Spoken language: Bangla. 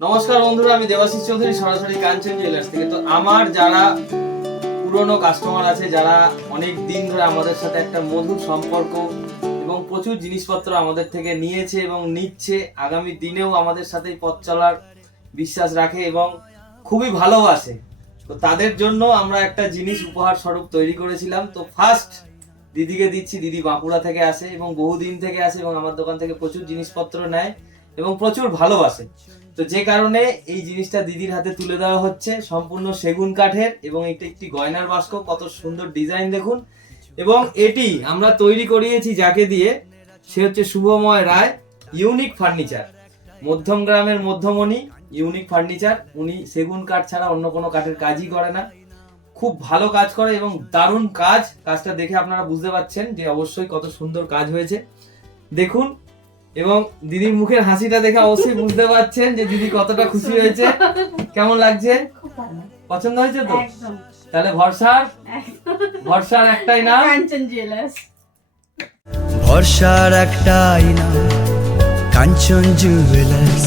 নমস্কার বন্ধুরা, আমি দেবাশিস চৌধুরী, সরাসরি কাঞ্চন জুয়েলার্স থেকে। তো আমার যারা পুরনো কাস্টমার আছে, যারা অনেক দিন ধরে আমাদের সাথে একটা মধুর সম্পর্ক এবং প্রচুর জিনিসপত্র আমাদের থেকে নিয়েছে এবং নিচ্ছে, আগামী দিনেও আমাদের সাথেই পথ চলার বিশ্বাস রাখে এবং খুবই ভালোবাসে, তো তাদের জন্য আমরা একটা জিনিস উপহার স্বরূপ তৈরি করেছিলাম। তো ফার্স্ট দিদিকে দিচ্ছি। দিদি বাঁকুড়া থেকে আসে এবং বহুদিন থেকে আসে এবং আমার দোকান থেকে প্রচুর জিনিসপত্র নেয় এবং প্রচুর ভালোবাসে। তো যে কারণে এই জিনিসটা দিদির হাতে তুলে দেওয়া হচ্ছে, সম্পূর্ণ সেগুন কাঠের এবং এটা একটি গয়নার বাস্ক। কত সুন্দর ডিজাইন দেখুন। এবং এটি আমরা তৈরি করিয়েছি যাকে দিয়ে, সে হচ্ছে শুভময় রায়, ইউনিক ফার্নিচার, মধ্যম গ্রামের মধ্যমণি, ইউনিক ফার্নিচার। উনি সেগুন কাঠ ছাড়া অন্য কোনো কাঠের কাজই করে না, খুব ভালো কাজ করে এবং দারুণ কাজ। কাজটা দেখে আপনারা বুঝতে পারছেন যে অবশ্যই কত সুন্দর কাজ হয়েছে, দেখুন। এবং দিদির মুখের হাসিটা দেখে অবশ্যই বুঝতে পারছেন যে দিদি কতটা খুশি হয়েছে। কেমন লাগছে? পছন্দ হয়েছে তো? তাহলে ভরসার একটাই নাম, কাঞ্চন জুয়েলার্স। ভরসার একটাই নাম, কাঞ্চন জুয়েলার্স।